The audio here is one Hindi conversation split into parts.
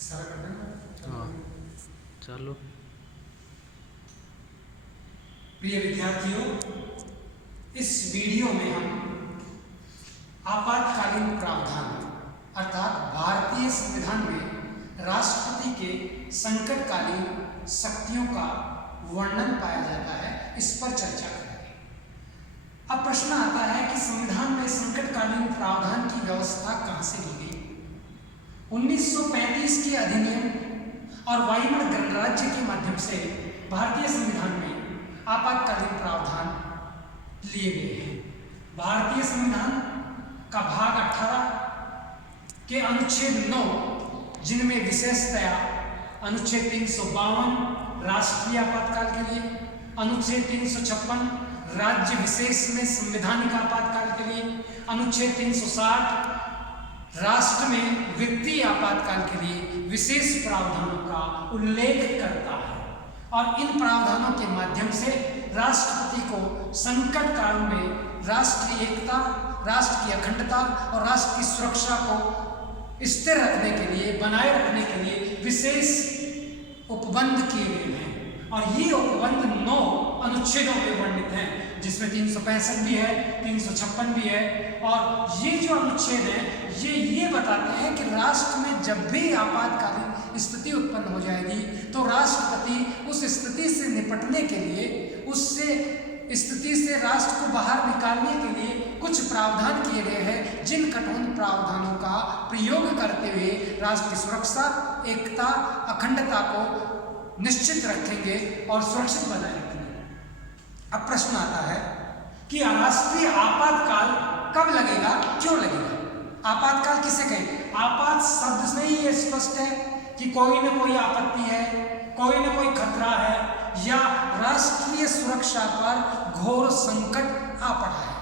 सारा कर देना। हाँ चलो। प्रिय विद्यार्थियों, इस वीडियो में हम आपातकालीन प्रावधान अर्थात भारतीय संविधान में राष्ट्रपति के संकटकालीन शक्तियों का वर्णन पाया जाता है, इस पर चर्चा करेंगे। अब प्रश्न आता है कि संविधान में संकटकालीन प्रावधान की व्यवस्था कहां से ली गई? 1935 के अधिनियम और वायुमंडल गणराज्य के माध्यम से भारतीय संविधान में आपातकालीन प्रावधान लिए गए हैं। भारतीय संविधान का भाग 18 के अनुच्छेद 9, जिनमें विशेषतया अनुच्छेद 352 राष्ट्रीय आपातकाल के लिए, अनुच्छेद 356 राज्य विशेष में संवैधानिक आपातकाल के लिए, अनुच्छेद 360 राष्ट्र में वित्तीय आपातकाल के लिए विशेष प्रावधानों का उल्लेख करता है और इन प्रावधानों के माध्यम से राष्ट्रपति को संकट काल में राष्ट्र की एकता, राष्ट्र की अखंडता और राष्ट्र की सुरक्षा को स्थिर रखने के लिए, बनाए रखने के लिए विशेष उपबंध किए गए हैं और ये उपबंध 9 अनुच्छेदों में वर्णित हैं, जिसमें 365 भी है, 356 भी है। और ये जो अनुच्छेद हैं ये बताते हैं कि राष्ट्र में जब भी आपातकालीन स्थिति उत्पन्न हो जाएगी तो राष्ट्रपति उस स्थिति से निपटने के लिए, उससे स्थिति से राष्ट्र को बाहर निकालने के लिए कुछ प्रावधान किए गए हैं, जिन कठोर प्रावधानों का प्रयोग करते हुए राष्ट्र की सुरक्षा, एकता, अखंडता को निश्चित रखेंगे और सुरक्षित बनाए रखेंगे। अब प्रश्न आता है कि राष्ट्रीय आपातकाल कब लगेगा, क्यों लगेगा? आपातकाल किसे कहें? आपात शब्द से ही ये स्पष्ट है कि कोई न कोई आपत्ति है, कोई न कोई खतरा है या राष्ट्रीय सुरक्षा पर घोर संकट आ पड़ा है,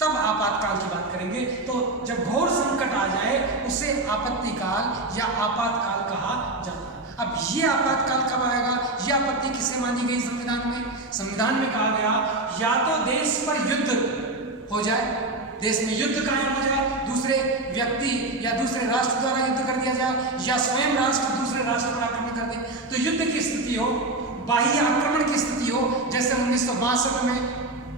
तब आपातकाल की बात करेंगे। तो जब घोर संकट आ जाए उसे आपत्तिकाल या आपातकाल कहा जाता है। अब ये आपातकाल कब आएगा? यह आपत्ति किसे मानी गई संविधान में? संविधान में कहा गया या तो देश पर युद्ध हो जाए, देश में युद्ध कायम हो जाए, दूसरे व्यक्ति या दूसरे राष्ट्र द्वारा युद्ध कर दिया जाए, या स्वयं राष्ट्र दूसरे राष्ट्र पर आक्रमण कर दे, तो युद्ध की स्थिति हो, बाह्य आक्रमण की स्थिति हो, जैसे 1962 में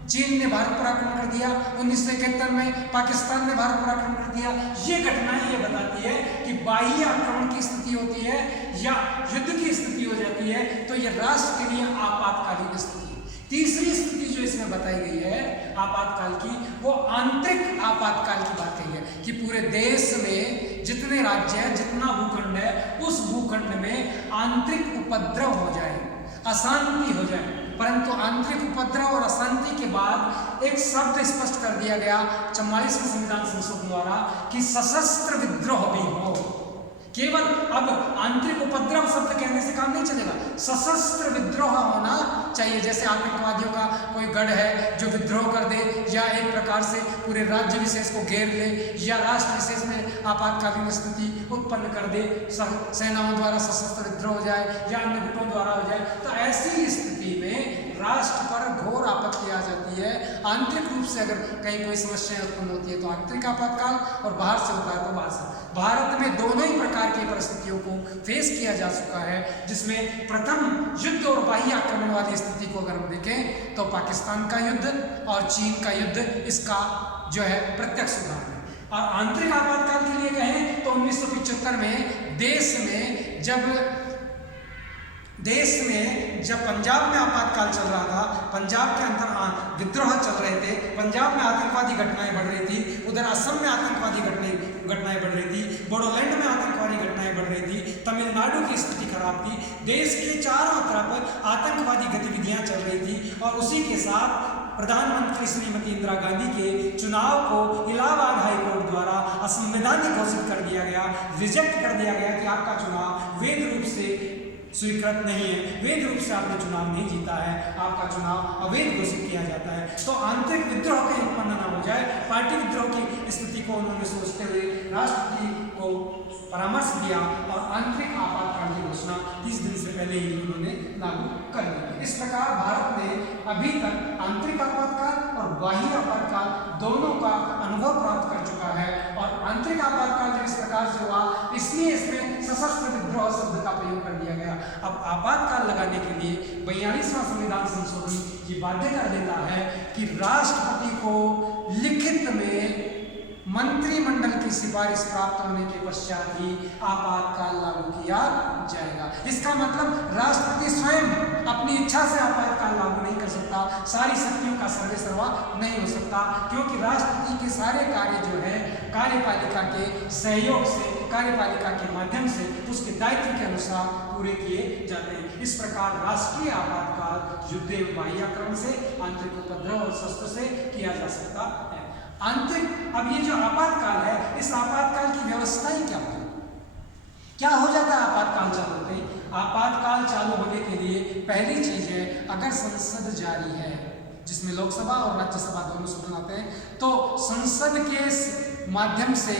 चीन ने भारत पर आक्रमण कर दिया, 1971 में पाकिस्तान ने भारत पर आक्रमण कर दिया। ये घटनाएं ये बताती है कि बाह्य आक्रमण की स्थिति होती है या युद्ध की स्थिति हो जाती है, तो ये राष्ट्र के लिए आपातकालीन स्थिति है। तीसरी स्थिति जो इसमें बताई गई है आपातकाल की, वो आंतरिक आपातकाल की बात कही है कि पूरे देश में जितने राज्य हैं, जितना भूखंड है, उस भूखंड में आंतरिक उपद्रव हो जाए, अशांति हो जाए। परंतु आंतरिक उपद्रव और अशांति के बाद एक शब्द स्पष्ट कर दिया गया 44वें संविधान संशोधन द्वारा कि सशस्त्र विद्रोह भी हो। केवल अब आंतरिक उपद्रव शब्द कहने से काम नहीं चलेगा, सशस्त्र विद्रोह होना चाहिए। जैसे आतंकवादियों का कोई गढ़ है जो विद्रोह कर दे या एक प्रकार से पूरे राज्य विशेष को घेर ले या राष्ट्र विशेष में आपातकालीन स्थिति उत्पन्न कर दे, सेनाओं द्वारा सशस्त्र विद्रोह हो जाए या अन्य गुटों द्वारा हो जाए, तो ऐसी स्थिति में राष्ट्र पर घोर आपत्ति आ जाती है। आंतरिक रूप से अगर कहीं कोई समस्या उत्पन्न होती है तो आंतरिक आपातकाल, और बाहर से होता है तो बाहर से। भारत में दोनों ही प्रकार की परिस्थितियों को फेस किया जा चुका है, जिसमें प्रथम युद्ध और बाह्य आक्रमण वाली स्थिति को अगर हम देखें तो पाकिस्तान का युद्ध और चीन का युद्ध इसका जो है प्रत्यक्ष उदाहरण है। और आंतरिक आपातकाल के लिए कहें तो 1975 में जब पंजाब में आपातकाल चल रहा था, पंजाब के अंदर विद्रोह चल रहे थे, पंजाब में आतंकवादी घटनाएं बढ़ रही थी, उधर असम में आतंकवादी घटनाएं बढ़ रही थी, बोडोलैंड में आतंकवादी घटनाएं बढ़ रही थी, तमिलनाडु की स्थिति खराब थी, देश के चारों तरफ आतंकवादी गतिविधियां चल रही थी। और उसी के साथ प्रधानमंत्री श्रीमती इंदिरा गांधी के चुनाव को इलाहाबाद हाईकोर्ट द्वारा असंवैधानिक घोषित कर दिया गया, रिजेक्ट कर दिया गया कि आपका चुनाव वैध रूप से स्वीकृत नहीं है, वैध रूप से आपने चुनाव नहीं जीता है, आपका चुनाव अवैध घोषित किया जाता है। तो आंतरिक विद्रोह कहीं उत्पन्न न हो जाए, पार्टी विद्रोह की स्थिति को उन्होंने सोचते हुए राष्ट्रपति को परामर्श दिया और आंतरिक आपातकाल की घोषणा 30 दिन से पहले ही उन्होंने लागू कर दी। इस प्रकार भारत ने अभी तक आंतरिक आपातकाल और बाह्य आपातकाल दोनों का अनुभव प्राप्त कर चुका है। और आंतरिक आपातकाल जब इस प्रकार से हुआ, इसलिए इसमें सशस्त्र विद्रोह शब्द का प्रयोग कर दिया गया। अब आपातकाल लगाने के लिए 42वां संविधान संशोधन ये बाध्य कर देता है कि राष्ट्रपति को लिखित में मंत्रिमंडल की सिफारिश प्राप्त होने के पश्चात ही आपातकाल लागू किया जाएगा। इसका मतलब राष्ट्रपति स्वयं अपनी इच्छा से आपातकाल लागू नहीं कर सकता, सारी शक्तियों का सर्वे सर्वा नहीं हो सकता, क्योंकि राष्ट्रपति के सारे कार्य जो है कार्यपालिका के सहयोग से, कार्यपालिका के माध्यम से उसके दायित्व के अनुसार पूरे किए जाते हैं। इस प्रकार राष्ट्रीय आपातकाल युद्ध एवं बाह्य आक्रमण से, आंतरिक उपद्रव और शस्त्र से किया जा सकता है। आंतरिक, अब ये जो आपातकाल है, इस आपातकाल की व्यवस्थाएं क्या होती है? क्या हो जाता है आपातकाल चालू होते ही? आपातकाल चालू होने के लिए पहली चीज है, अगर संसद जारी है जिसमें लोकसभा और राज्यसभा दोनों सदन आते हैं, तो संसद के माध्यम से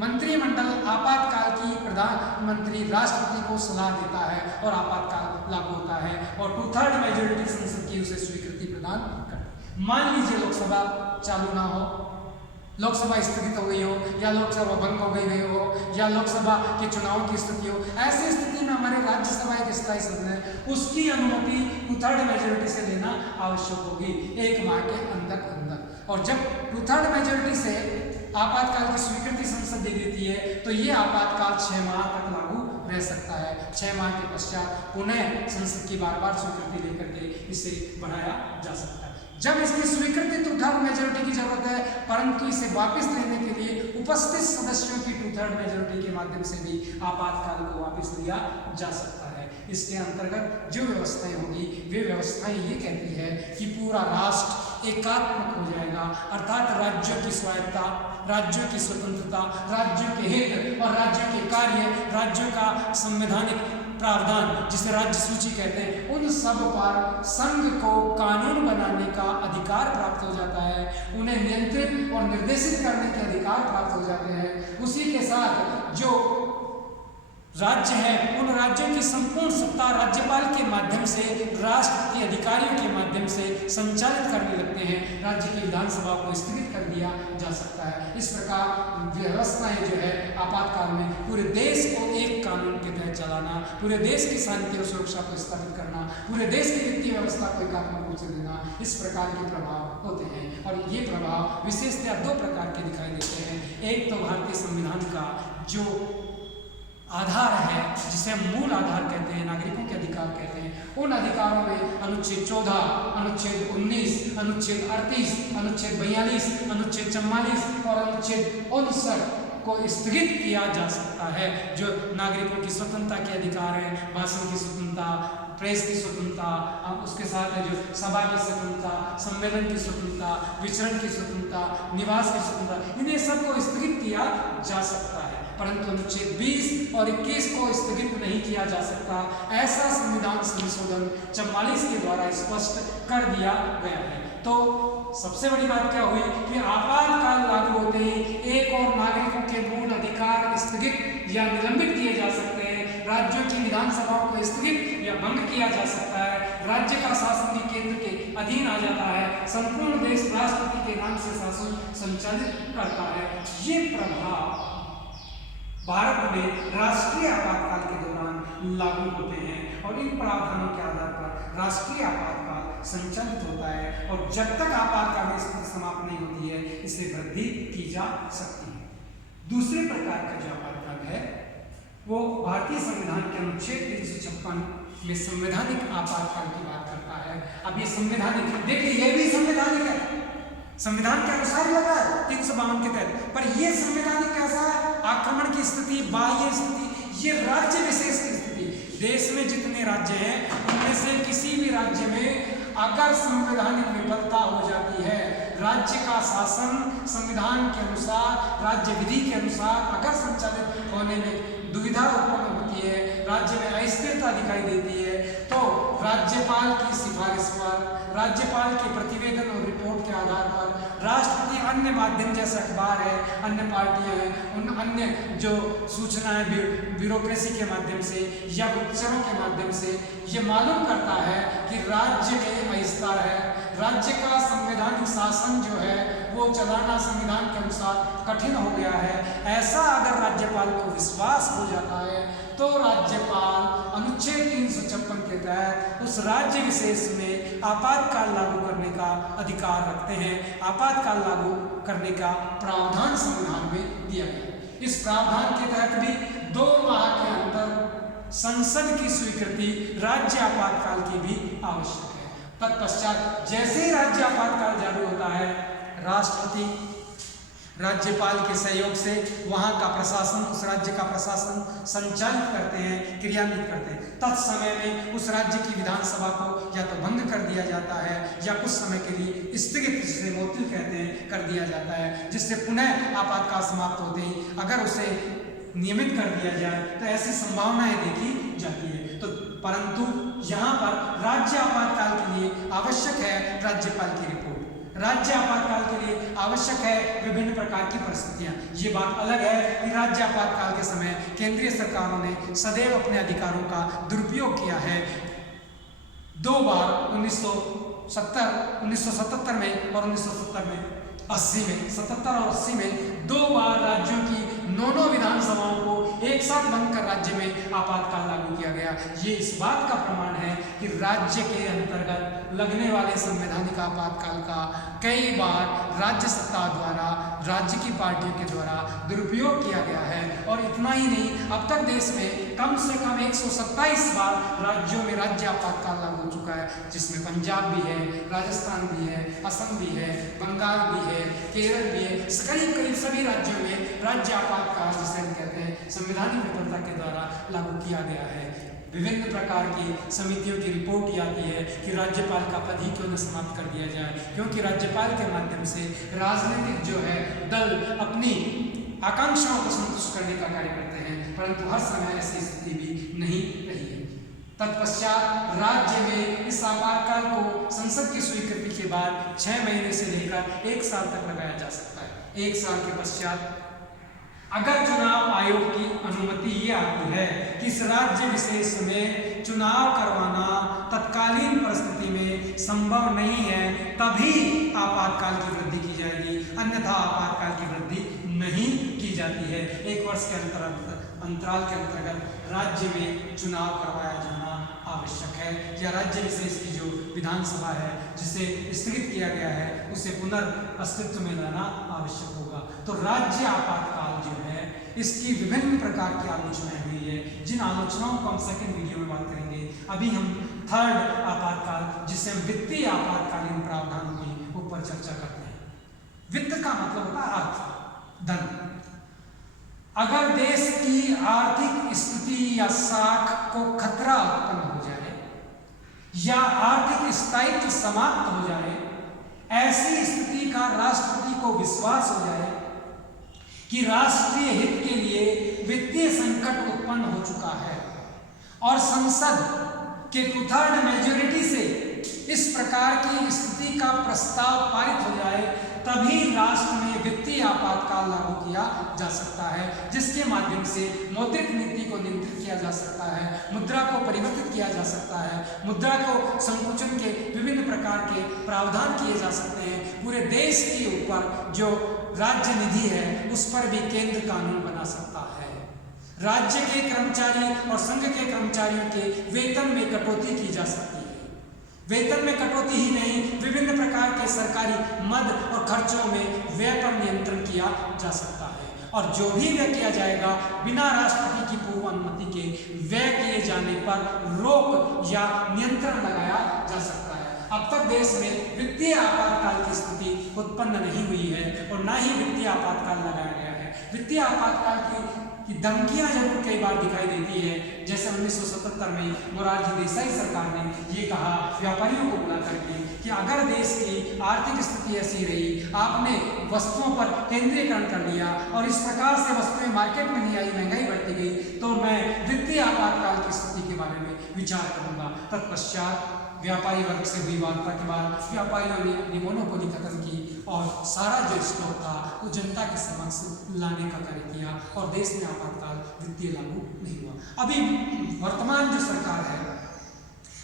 मंत्रिमंडल आपातकाल की प्रधानमंत्री राष्ट्रपति को सलाह देता है और आपातकाल लागू होता है और 2/3 मेजोरिटी संसद की उसे स्वीकृति प्रदान करती है। मान लीजिए लोकसभा चालू ना हो, लोकसभा स्थगित हो गई हो, या लोकसभा भंग हो गई हो, या लोकसभा के चुनाव की स्थिति हो, ऐसी स्थिति में हमारे राज्यसभा एक स्थायी सदन है, उसकी अनुमति 2/3 मेजोरिटी से लेना आवश्यक होगी 1 माह के अंदर। और जब 2/3 मेजोरिटी से आपातकाल की स्वीकृति संसद दे देती है, तो ये आपातकाल 6 माह तक लागू रह सकता है। 6 माह के पश्चात पुनः संसद की बार स्वीकृति लेकर के इसे बढ़ाया जा सकता है। जब इसकी स्वीकृति 2/3 मेजोरिटी की जरूरत है, परंतु इसे वापस लेने के लिए उपस्थित सदस्यों की 2/3 मेजोरिटी के माध्यम से भी आपातकाल को वापस लिया जा सकता है। इसके अंतर्गत जो व्यवस्थाएं होगी, वे व्यवस्थाएं ये कहती है कि पूरा राष्ट्र एकात्मक हो जाएगा, अर्थात राज्यों की स्वायत्ता, राज्यों की स्वतंत्रता, राज्यों के हित और राज्यों के कार्य, राज्यों का संवैधानिक प्रावधान जिसे राज्य सूची कहते हैं, उन सब पर संघ को कानून बनाने का अधिकार प्राप्त हो जाता है, उन्हें नियंत्रित और निर्देशित करने के अधिकार प्राप्त हो जाते हैं। उसी के साथ जो राज्य है, उन राज्यों की संपूर्ण सत्ता राज्यपाल के माध्यम से, राष्ट्रपति अधिकारियों के माध्यम से संचालित करने लगते हैं। राज्य की विधानसभा को स्थगित कर दिया जा सकता है। इस प्रकार व्यवस्थाएं जो है आपातकाल में पूरे देश को एक कानून के तहत चलाना, पूरे देश की शांति और सुरक्षा को स्थापित करना, पूरे देश की वित्तीय व्यवस्था को एकात्मक रूप से देना, इस प्रकार के प्रभाव होते हैं। और ये प्रभाव विशेषतः 2 प्रकार के दिखाई देते हैं। एक तो भारतीय संविधान का जो आधार है, जिसे हम मूल आधार कहते हैं, नागरिकों के अधिकार कहते हैं, उन अधिकारों में अनुच्छेद 14, अनुच्छेद 19, अनुच्छेद 38, अनुच्छेद 42, अनुच्छेद 44 और अनुच्छेद 59 को स्थगित किया जा सकता है। जो नागरिकों की स्वतंत्रता के अधिकार हैं, भाषण की स्वतंत्रता, प्रेस की स्वतंत्रता, उसके साथ है जो सभा की स्वतंत्रता, सम्मेलन की स्वतंत्रता, विचरण की स्वतंत्रता, निवास की स्वतंत्रता, इन्हें सबको स्थगित किया जा सकता है। परंतु अनुच्छेद 20 और 21 को स्थगित नहीं किया जा सकता, ऐसा संविधान संशोधन 44 के द्वारा स्पष्ट कर दिया गया है। तो सबसे बड़ी बात क्या हुई कि आपातकाल लागू होते ही एक और नागरिकों के मूल अधिकार स्थगित या निलंबित किए जा सकते हैं, राज्यों की विधानसभाओं को स्थगित या भंग किया जा सकता है, राज्य का शासन भी केंद्र के अधीन आ जाता है, संपूर्ण देश राष्ट्रपति के नाम से शासन संचालित करता है। ये प्रभाव भारत में राष्ट्रीय आपातकाल के दौरान लागू होते हैं और इन प्रावधानों के आधार पर राष्ट्रीय आपातकाल संचालित होता है। और जब तक आपातकालीन स्थिति समाप्त नहीं होती है, इसे वृद्धि की जा सकती है। दूसरे प्रकार का जो आपातकाल है वो भारतीय संविधान के अनुच्छेद 356 में संवैधानिक आपातकाल की बात करता है। अब ये संवैधानिक, देखिए ये भी संवैधानिक है, संविधान के अनुसार लगा है 352 के तहत, पर यह संवैधानिक कैसा है? आक्रमण की स्थिति, बाह्य स्थिति, ये राज्य विशेष की स्थिति। देश में जितने राज्य हैं उनमें से किसी भी राज्य में अगर संवैधानिक विफलता हो जाती है, राज्य का शासन संविधान के अनुसार, राज्य विधि के अनुसार अगर संचालित होने में दुविधा उत्पन्न होती है, राज्य में अस्थिरता दिखाई देती है, तो राज्यपाल की सिफारिश पर, राज्यपाल के प्रतिवेदन और रिपोर्ट के आधार पर राष्ट्रपति अन्य माध्यम जैसे अखबार है, अन्य पार्टियां हैं, उन अन्य जो सूचनाएं ब्यूरोक्रेसी के माध्यम से या गुप्तचरों के माध्यम से ये मालूम करता है कि राज्य में अस्थिरता है, राज्य का संवैधानिक शासन जो है वो चलाना संविधान के अनुसार कठिन हो गया है। ऐसा अगर राज्यपाल को विश्वास हो जाता है उस राज्य विशेष में आपातकाल लागू करने का अधिकार रखते हैं। आपातकाल लागू करने का प्रावधान संविधान में दिया गया। इस प्रावधान के तहत भी 2 माह के अंदर संसद की स्वीकृति राज्य आपातकाल की भी आवश्यक है। तत्पश्चात जैसे ही राज्य आपातकाल जारी होता है, राष्ट्रपति राज्यपाल के सहयोग से वहाँ का प्रशासन, उस राज्य का प्रशासन संचालित करते हैं, क्रियान्वित करते हैं। तत्समय में उस राज्य की विधानसभा को या तो भंग कर दिया जाता है या कुछ समय के लिए स्थगित, जिसे मोतिल कहते हैं, कर दिया जाता है, जिससे पुनः आपातकाल समाप्त होते ही अगर उसे नियमित कर दिया जाए तो ऐसी संभावनाएं देखी जाती है। तो परंतु यहाँ पर राज्य आपातकाल के लिए आवश्यक है राज्यपाल की रिपोर्ट। राज्य आपातकाल के लिए आवश्यक है विभिन्न प्रकार की परिस्थितियां। ये बात अलग है कि राज्य आपातकाल के समय केंद्रीय सरकारों ने सदैव अपने अधिकारों का दुरुपयोग किया है। 2 बार 1977 में और 1970 में 80 में 77 और 80 में 2 बार राज्यों की 9 विधानसभाओं को एक साथ भंग कर राज्य में आपातकाल लागू किया गया। ये इस बात का प्रमाण है कि राज्य के अंतर्गत लगने वाले संवैधानिक आपातकाल का कई बार राज्य सत्ता द्वारा, राज्य की पार्टियों के द्वारा दुरुपयोग किया गया है। और इतना ही नहीं, अब तक देश में कम से कम 127 बार राज्यों में राज्य आपातकाल लागू हो चुका है, जिसमें पंजाब भी है, राजस्थान भी है, असम भी है, बंगाल भी है, केरल भी है। करीब सभी राज्यों में राज्य आपातकाल, जिसे हम कहते हैं, संवैधानिक विफलता के द्वारा लागू किया गया है। विभिन्न प्रकार की समितियों की रिपोर्ट ये आती है कि राज्यपाल का पद ही क्यों न समाप्त कर दिया जाए, क्योंकि राज्यपाल के माध्यम से राजनीतिक जो है दल अपनी आकांक्षाओं को संतुष्ट करने का कार्य करते हैं, परंतु हर समय ऐसी स्थिति भी नहीं रही है। तत्पश्चात राज्य में इस आपातकाल को संसद की स्वीकृति के बाद 6 महीने से लेकर 1 साल तक लगाया जा सकता है। 1 साल के पश्चात अगर चुनाव आयोग की अनुमति ये आती है कि इस राज्य विशेष में चुनाव करवाना तत्कालीन परिस्थिति में संभव नहीं है, तभी आपातकाल की वृद्धि की जाएगी, अन्यथा आपातकाल की वृद्धि नहीं की जाती है। 1 वर्ष के अंतराल के अंतर्गत राज्य में चुनाव करवाया जाना आवश्यक है, या राज्य विशेष की जो विधानसभा है जिसे स्थगित किया गया है उसे पुनर्अस्तित्व में लाना आवश्यक होगा। तो राज्य आपातकाल जो है, इसकी विभिन्न प्रकार की आलोचनाएं हुई है, जिन आलोचनाओं को हम सेकंड वीडियो में बात करेंगे। अभी हम 3rd आपातकाल, जिसे हम वित्तीय आपातकालीन प्रावधानों के ऊपर चर्चा करते हैं। वित्त का मतलब होता है अर्थ, धन। अगर देश की आर्थिक स्थिति या साख को खतरा उत्पन्न हो जाए या आर्थिक स्थायित्व समाप्त हो जाए, ऐसी स्थिति का राष्ट्रपति को विश्वास हो जाए कि राष्ट्रीय हित के लिए वित्तीय संकट उत्पन्न हो चुका है और संसद के 2/3 मेजॉरिटी से इस प्रकार की स्थिति का प्रस्ताव पारित हो जाए, तभी राष्ट्र में वित्तीय आपातकाल लागू किया जा सकता है, जिसके माध्यम से मौद्रिक नीति को नियंत्रित किया जा सकता है, मुद्रा को परिवर्तित किया जा सकता है, मुद्रा को संकुचन के विभिन्न प्रकार के प्रावधान किए जा सकते हैं। पूरे देश के ऊपर जो राज्य निधि है उस पर भी केंद्र कानून बना सकता है। राज्य के कर्मचारी और संघ के कर्मचारियों के वेतन में कटौती की जा सकती है। वेतन में कटौती ही नहीं, विभिन्न प्रकार के सरकारी मद और खर्चों में व्यय पर नियंत्रण किया जा सकता है, और जो भी व्यय किया जाएगा बिना राष्ट्रपति की पूर्व अनुमति के व्यय किए जाने पर रोक या नियंत्रण लगाया जा सकता है। अब तक देश में वित्तीय आपातकाल की स्थिति उत्पन्न नहीं हुई है और ना ही वित्तीय आपातकाल लगाया गया है। वित्तीय आपातकाल की धमकियां जरूर कई बार दिखाई देती है, जैसे 1977 में मोरारजी देसाई सरकार ने ये कहा व्यापारियों को बुला करके कि अगर देश की आर्थिक स्थिति ऐसी रही, आपने वस्तुओं पर केंद्रीकरण कर लिया और इस प्रकार से वस्तुएं मार्केट में नहीं आई, महंगाई बढ़ती गई, तो मैं वित्तीय आपातकाल की स्थिति के बारे में विचार करूंगा। तत्पश्चात व्यापारी वर्ग से हुई वार्ता के बाद व्यापारियों ने अपनी मोनोपोली खत्म की और सारा जो स्टॉक था वो जनता के समक्ष लाने का कार्य किया और देश में आपातकाल वित्तीय लागू नहीं हुआ। अभी वर्तमान जो सरकार है,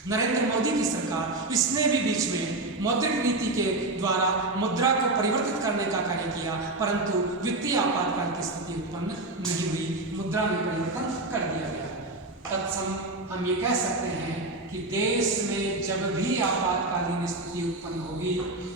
नरेंद्र मोदी की सरकार, इसने भी बीच में मौद्रिक नीति के द्वारा मुद्रा को परिवर्तित करने का कार्य किया, परंतु वित्तीय आपातकाल की स्थिति उत्पन्न नहीं हुई, मुद्रा में परिवर्तन कर दिया गया। तत्सम हम ये कह सकते हैं कि देश में जब भी आपातकालीन स्थिति उत्पन्न होगी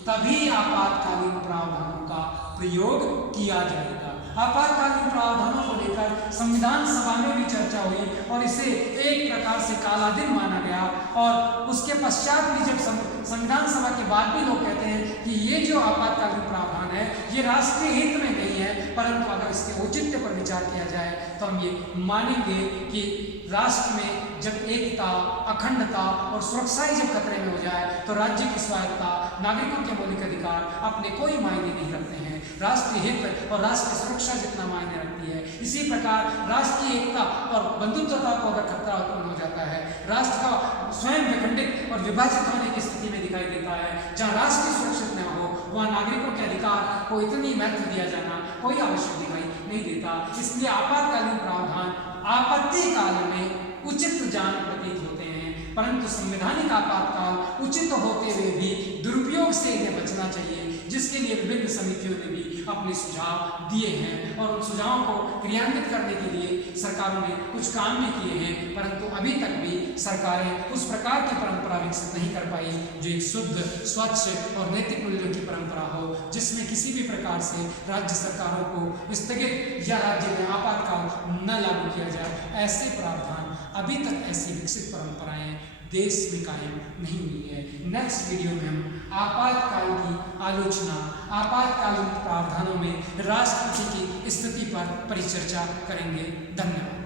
तभी आपातकालीन प्रावधानों का प्रयोग किया जाएगा। आपातकालीन प्रावधानों को लेकर संविधान सभा में भी चर्चा हुई और इसे एक प्रकार से काला दिन माना गया, और उसके पश्चात भी जब संविधान सभा के बाद भी लोग कहते हैं कि ये जो आपातकालीन प्रावधान है ये राष्ट्रीय हित में नहीं है, परंतु अगर इसके औचित्य पर विचार किया जाए तो हम ये मानेंगे कि राष्ट्र में जब एकता, अखंडता और सुरक्षा ही जब खतरे में हो जाए तो राज्य की स्वायत्ता, नागरिकों के मौलिक अधिकार अपने कोई मायने नहीं रखते हैं। राष्ट्रीय हित और राष्ट्रीय सुरक्षा जितना मायने रखती है, इसी प्रकार राष्ट्रीय एकता और बंधुत्वता को अगर खतरा उत्पन्न हो जाता है, राष्ट्र का स्वयं विखंडित और विभाजित होने की स्थिति में दिखाई देता है। जहाँ राष्ट्र सुरक्षित न हो वहाँ नागरिकों के अधिकार को इतनी महत्व दिया जाना कोई आवश्यक दिखाई नहीं देता। इसलिए आपातकालीन प्रावधान आपत्ति काल में उचित जान प्रतीत होते हैं, परंतु संवैधानिक आपातकाल उचित होते हुए भी दुरुपयोग से इन्हें बचना चाहिए, जिसके लिए विभिन्न समितियों ने भी अपने सुझाव दिए हैं और उन सुझावों को क्रियान्वित करने के लिए सरकारों ने कुछ काम भी किए हैं, परंतु अभी तक भी सरकारें उस प्रकार की परंपरा विकसित नहीं कर पाई जो एक शुद्ध, स्वच्छ और नैतिक मूल्यों की परंपरा हो, जिसमें किसी भी प्रकार से राज्य सरकारों को स्थगित या राज्य में आपातकाल न लागू किया जाए। ऐसे प्रावधान अभी तक ऐसी विकसित परंपराएं देश में कायम नहीं हुई है। नेक्स्ट वीडियो में हम आपातकाल की आलोचना, आपातकालीन प्रावधानों में राष्ट्रपति की स्थिति पर परिचर्चा करेंगे। धन्यवाद।